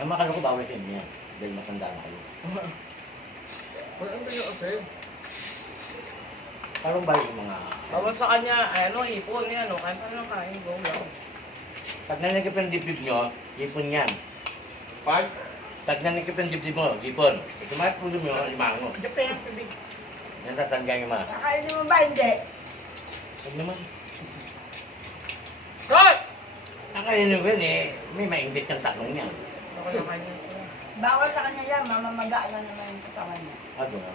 Ang mga kalo ko bawal sa inyo yan. Dahil matanda na kayo. Wala ang tayo kasi. Parang balik yung mga... Bawal sa kanya, ano, ipon yan, ano, kahit ano kain, go lang. Pag nanikip yung dibdib nyo, ipon yan. Pag? Pag nanikip yung dibdib mo, ipon. Tumahat po mo, limango. Japan ang tubig. Yan tatanggang yung mga. Kakainin mo ba? Hindi. Huwag naman. Shot! Nakainin ko yun eh. May maingit kang tatlong yan. Ako lang kanya. Bawal sa kanya yan. Mamamaga na naman yung katawan niya. Ano nga?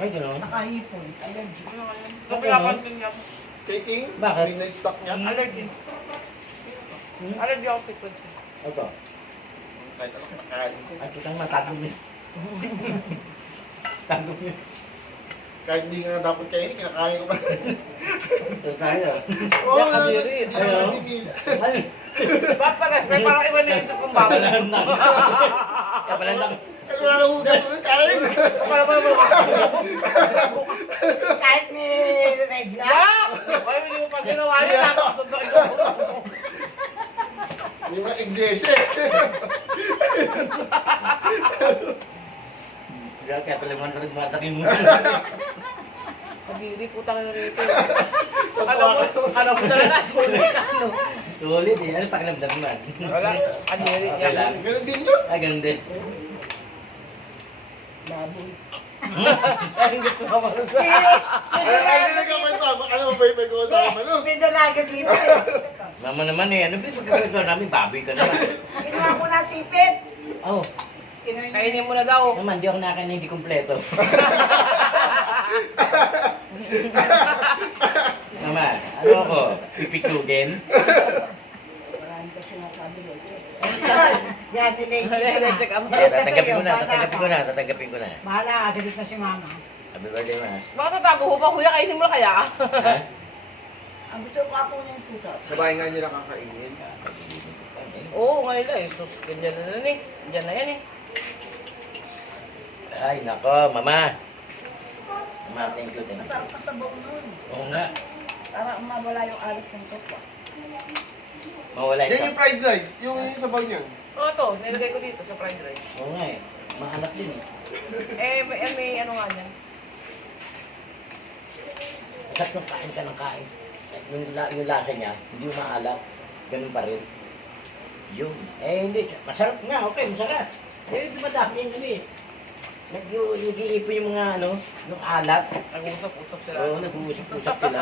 Ay, gano'n. Nakahipon. Allergy. Ano kaya? Ito pinapansin niya. Taking? Bakit? Midnight stock niya? Allergy. Allergy ako kay Ito. Kahit ano kinakain ko. Ay, tutang matagom yun. Tagom yun. Kahit hindi nga dapat kainin, kinakain ko pa. Ito tayo. Oo, Yan, kadiri. hindi naman Ayaw. timid. Ano? Ba't parang iba na yung isip kong bawal? Kaya pala lang. Kahit wala nang hugas, kain. Wala pa naman. Kahit ni Regla. Ah! Ay, hindi mo pa ginawa yun. Nakakatotoo yun. Hindi mo iglesia eh. Kaya pala mga nagmatakin mo. Kadiri, putang ina rito. Alam mo talaga, sulit ano. Sulit eh. Ano pakiramdam naman? Wala, kadiri. Okay lang. Ganun din yun. Ah, ganun din. Baboy. Ay, hindi ko naman sa... Ay, hindi nagkakwento. Ano ba yung may kuwento ako manus? May dalaga dito eh. Mama naman eh. Ano ba yung pagkakagawa namin? Baboy ka naman. Kinuha ko na sipit. Oh, Kainin mo na daw. naman, di ako nakain na hindi kumpleto. Mama, ano ako? Pipitsugin? Marami kasi nasabi dito. Yan, tinake Electric ako. Eh, tatanggapin ko na. Bahala ka, galit na si mama. Happy birthday, ma. Bakit tatago ko ba, kuya? Kainin mo na kaya? Ha? Ang gusto ko ako ng puso. Sa bahay nga nila kakainin. Oo, ngayon lang. Sus, ganyan na yan eh. Ganyan na yan eh. Ay, nako, mama. Mama, thank you. Masarap ka sa buong nun. Oo nga. Para mawala yung alit ng tokwa. Mawala Yan ito. yung fried rice. Yung sabaw niyan. Oo, ito. Nilagay ko dito sa fried rice. Oo nga eh. Maalat din eh. May ano nga niyan. Basta kung kain ka ng kain. Yung lasa niya, hindi yung maalat. Ganun pa rin. Yun. Eh, hindi. Masarap nga. Okay, masarap. Eh, di ba dami yung ano eh. Nag-iipon yung mga ano, yung alat. Nag-usap-usap sila. Oo, nag-uusap-usap sila.